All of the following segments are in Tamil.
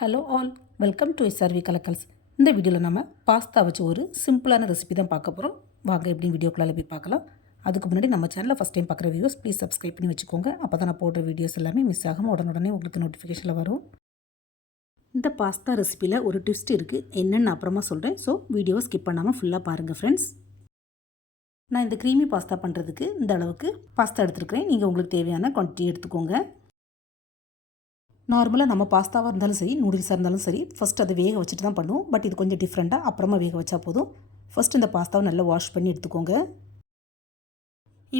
Hello all welcome to SRV Kalakkals இந்த வீடியோவில் நம்ம பாஸ்தா வச்சு ஒரு சிம்பிளான ரெசிபி தான் பார்க்க போகிறோம் வாங்க எப்படின்னு வீடியோக்குள்ளே போய் பார்க்கலாம். அதுக்கு முன்னாடி நம்ம சேனலில் ஃபஸ்ட் டைம் பார்க்குற வீடியோஸ் ப்ளீஸ் சப்ஸ்கிரைப் பண்ணி வச்சுக்கோங்க. அப்போ தான் நான் போடுற வீடியோஸ் எல்லாமே மிஸ் ஆகாமல் உடனுடனே உங்களுக்கு நோட்டிஃபிகேஷனில் வரும். இந்த பாஸ்தா ரெசிப்பியில் ஒரு ட்விஸ்ட் இருக்குது என்னென்னு அப்புறமா சொல்கிறேன் ஸோ வீடியோவை ஸ்கிப் பண்ணாமல் ஃபுல்லாக பாருங்கள் ஃப்ரெண்ட்ஸ் நான் இந்த க்ரீமி பாஸ்தா பண்ணுறதுக்கு இந்த அளவுக்கு பாஸ்தா எடுத்துருக்கிறேன். நீங்கள் உங்களுக்கு தேவையான குவான்டிட்டி எடுத்துக்கோங்க. நார்மலாக நம்ம பாஸ்தாவாக இருந்தாலும் சரி நூடுல்ஸாக இருந்தாலும் சரி ஃபஸ்ட் அதை வேக வச்சுட்டு தான் பண்ணுவோம். பட் இது கொஞ்சம் டிஃப்ரெண்ட்டாக அப்புறமா வேக வச்சா போதும். ஃபஸ்ட் இந்த பாஸ்தாவை நல்லா வாஷ் பண்ணி எடுத்துக்கோங்க.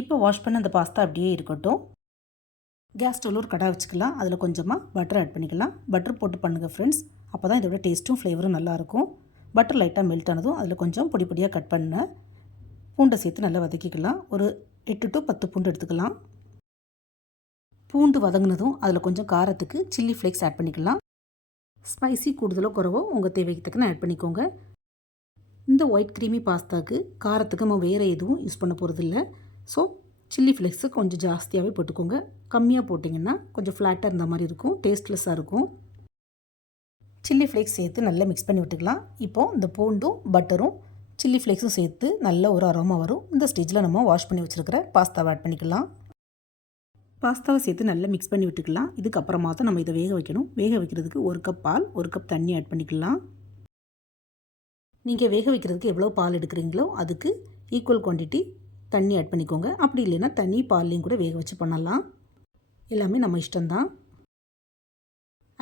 இப்போ வாஷ் பண்ண அந்த பாஸ்தா அப்படியே இருக்கட்டும். கேஸ் ஸ்டவ்வில் ஒரு கடா வச்சுக்கலாம். அதில் கொஞ்சமாக பட்டர் ஆட் பண்ணிக்கலாம். பட்டர் போட்டு பண்ணுங்கள் ஃப்ரெண்ட்ஸ் அப்போ தான் இதோட டேஸ்ட்டும் ஃப்ளேவரும் நல்லாயிருக்கும் பட்டர் லைட்டாக மெல்ட் ஆனதும் அதில் கொஞ்சம் பொடி பொடியாக கட் பண்ண பூண்டை சேர்த்து நல்லா வதக்கிக்கலாம். ஒரு எட்டு டு பத்து பூண்டு எடுத்துக்கலாம். பூண்டு வதங்கினதும் அதில் கொஞ்சம் காரத்துக்கு சில்லி ஃப்ளேக்ஸ் ஆட் பண்ணிக்கலாம். ஸ்பைசி கூடுதலோ குறவோ உங்கள் தேவைக்கு தக்கன ஆட் பண்ணிக்கோங்க. இந்த ஒயிட் க்ரீமி பாஸ்தாவுக்கு காரத்துக்கு நம்ம வேறு எதுவும் யூஸ் பண்ண போகிறதில்ல ஸோ சில்லி ஃப்ளேக்ஸு கொஞ்சம் ஜாஸ்தியாகவே போட்டுக்கோங்க. கம்மியாக போட்டிங்கன்னா கொஞ்சம் ஃப்ளாட்டாக இருந்த மாதிரி இருக்கும் டேஸ்ட்லெஸ்ஸாக இருக்கும். சில்லி ஃப்ளேக்ஸ் சேர்த்து நல்லா மிக்ஸ் பண்ணி விட்டுக்கலாம். இப்போது இந்த பூண்டும் பட்டரும் சில்லி ஃப்ளேக்ஸும் சேர்த்து நல்ல ஒரு அரோமா வரும். இந்த ஸ்டேஜில் நம்ம வாஷ் பண்ணி வச்சுருக்கிற பாஸ்தாவை ஆட் பண்ணிக்கலாம். பாஸ்தாவை சேர்த்து நல்லா மிக்ஸ் பண்ணி விட்டுக்கலாம். இதுக்கப்புறமா தான் நம்ம இதை வேக வைக்கணும். வேக வைக்கிறதுக்கு ஒரு கப் பால் ஒரு கப் தண்ணி ஆட் பண்ணிக்கலாம். நீங்கள் வேக வைக்கிறதுக்கு எவ்வளோ பால் எடுக்கிறீங்களோ அதுக்கு ஈக்குவல் குவான்டிட்டி தண்ணி ஆட் பண்ணிக்கோங்க. அப்படி இல்லைன்னா தண்ணி பால்லையும் கூட வேக வச்சு பண்ணலாம். எல்லாமே நம்ம இஷ்டம்தான்.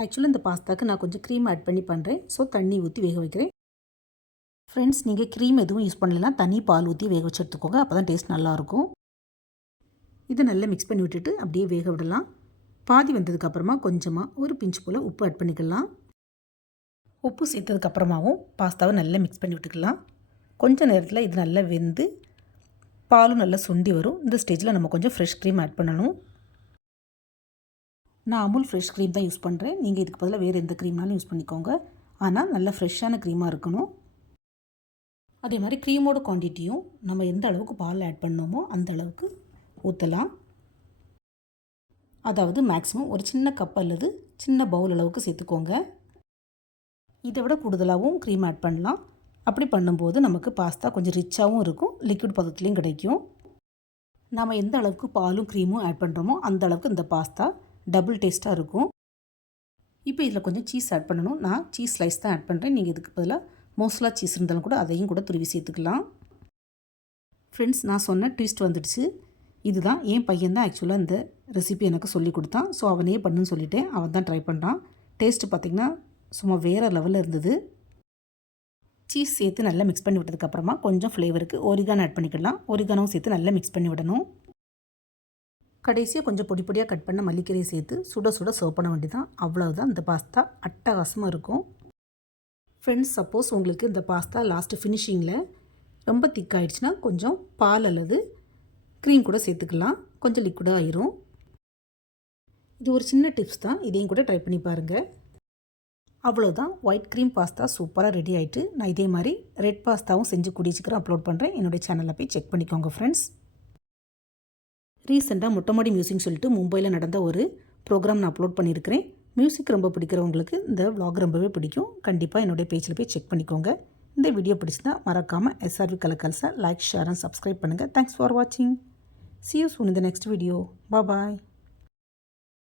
ஆக்சுவலாக இந்த பாஸ்தாவுக்கு நான் கொஞ்சம் க்ரீம் ஆட் பண்ணி பண்ணுறேன் ஸோ தண்ணி ஊற்றி வேக வைக்கிறேன். ஃப்ரெண்ட்ஸ் நீங்கள் க்ரீம் எதுவும் யூஸ் பண்ணலைன்னா தண்ணி பால் ஊற்றி வேக வச்சு எடுத்துக்கோங்க. அப்போ தான் டேஸ்ட் நல்லாயிருக்கும் இதை நல்லா மிக்ஸ் பண்ணி விட்டுட்டு அப்படியே வேக விடலாம். பாதி வந்ததுக்கப்புறமா கொஞ்சமாக ஒரு பிஞ்சு போல் உப்பு ஆட் பண்ணிக்கலாம். உப்பு சேர்த்ததுக்கப்புறமாவும் பாஸ்தாவை நல்லா மிக்ஸ் பண்ணி விட்டுக்கலாம். கொஞ்சம் நேரத்தில் இது நல்லா வெந்து பாலும் நல்லா சுண்டி வரும். இந்த ஸ்டேஜில் நம்ம கொஞ்சம் ஃப்ரெஷ் க்ரீம் ஆட் பண்ணணும். நான் அமுல் ஃப்ரெஷ் க்ரீம் தான் யூஸ் பண்ணுறேன் நீங்கள் இதுக்கு பதிலாக வேறு எந்த க்ரீம்னாலும் யூஸ் பண்ணிக்கோங்க. ஆனால் நல்ல ஃப்ரெஷ்ஷான க்ரீமாக இருக்கணும். அதே மாதிரி க்ரீமோட குவான்டிட்டியும் நம்ம எந்த அளவுக்கு பால் ஆட் பண்ணோமோ அந்த அளவுக்கு ஊற்றலாம் அதாவது மேக்ஸிமம் ஒரு சின்ன கப் அல்லது சின்ன பவுல் அளவுக்கு சேர்த்துக்கோங்க. இதை விட கூடுதலாகவும் க்ரீம் ஆட் பண்ணலாம். அப்படி பண்ணும்போது நமக்கு பாஸ்தா கொஞ்சம் ரிச்சாகவும் இருக்கும். லிக்விட் பதத்துலேயும் கிடைக்கும். நாம் எந்த அளவுக்கு பாலும் க்ரீமும் ஆட் பண்ணுறோமோ அந்த அளவுக்கு இந்த பாஸ்தா டபுள் டேஸ்ட்டாக இருக்கும். இப்போ இதில் கொஞ்சம் சீஸ் ஆட் பண்ணணும். நான் சீஸ் ஸ்லைஸ் தான் ஆட் பண்ணுறேன் நீங்கள் இதுக்கு பதிலாக மோஸ்லா சீஸ் இருந்தாலும் கூட அதையும் கூட துருவி சேர்த்துக்கலாம். ஃப்ரெண்ட்ஸ் நான் சொன்ன ட்விஸ்ட் வந்துடுச்சு. இதுதான் என் பையன் தான் ஆக்சுவலாக இந்த ரெசிபி எனக்கு சொல்லி கொடுத்தான். ஸோ அவனே பண்ணுன்னு சொல்லிட்டேன். அவன் தான் ட்ரை பண்ணுறான் டேஸ்ட்டு பார்த்திங்கன்னா சும்மா வேறு லெவலில் இருந்தது. சீஸ் சேர்த்து நல்லா மிக்ஸ் பண்ணி விட்டதுக்கப்புறமா கொஞ்சம் ஃப்ளேவருக்கு ஒரிகான் ஆட் பண்ணிக்கலாம் ஒரிகானவும் சேர்த்து நல்லா மிக்ஸ் பண்ணி விடணும். கடைசியாக கொஞ்சம் பொடி பொடியாக கட் பண்ண மல்லிக்கீரையை சேர்த்து சுட சுட சர்வ் பண்ண வேண்டியதான் அவ்வளவுதான். இந்த பாஸ்தா அட்டகாசமாக இருக்கும். ஃப்ரெண்ட்ஸ் சப்போஸ் உங்களுக்கு இந்த பாஸ்தா லாஸ்ட்டு ஃபினிஷிங்கில் ரொம்ப திக்காயிடுச்சுன்னா கொஞ்சம் பால் அல்லது க்ரீம் கூட சேர்த்துக்கலாம். கொஞ்சம் லிக்விடாக ஆயிரும். இது ஒரு சின்ன டிப்ஸ் தான். இதையும் கூட ட்ரை பண்ணி பாருங்கள் அவ்வளோதான் ஒயிட் க்ரீம் பாஸ்தா சூப்பராக ரெடி ஆகிட்டு நான் இதே மாதிரி ரெட் பாஸ்தாவும் செஞ்சு கூடிய சீக்கிரம் அப்லோட் பண்ணுறேன் என்னுடைய சேனலில் போய் செக் பண்ணிக்கோங்க ஃப்ரெண்ட்ஸ் ரீசெண்டாக முட்டமாடி மியூசிக் சொல்லிட்டு மும்பையில் நடந்த ஒரு ப்ரோக்ராம் நான் அப்லோட் பண்ணியிருக்கிறேன் மியூசிக் ரொம்ப பிடிக்கிறவங்களுக்கு இந்த விலாக் ரொம்பவே பிடிக்கும். கண்டிப்பாக என்னுடைய பேஜில் போய் செக் பண்ணிக்கோங்க. இந்த வீடியோ பிடிச்சிருந்தால் மறக்காமல் எஸ்ஆர்வி கலக்கல்ஸை லைக் ஷேர் அண்ட் சப்ஸ்கிரைப் பண்ணுங்கள் தேங்க்ஸ் ஃபார் வாட்சிங் See you soon in the next video. Bye bye.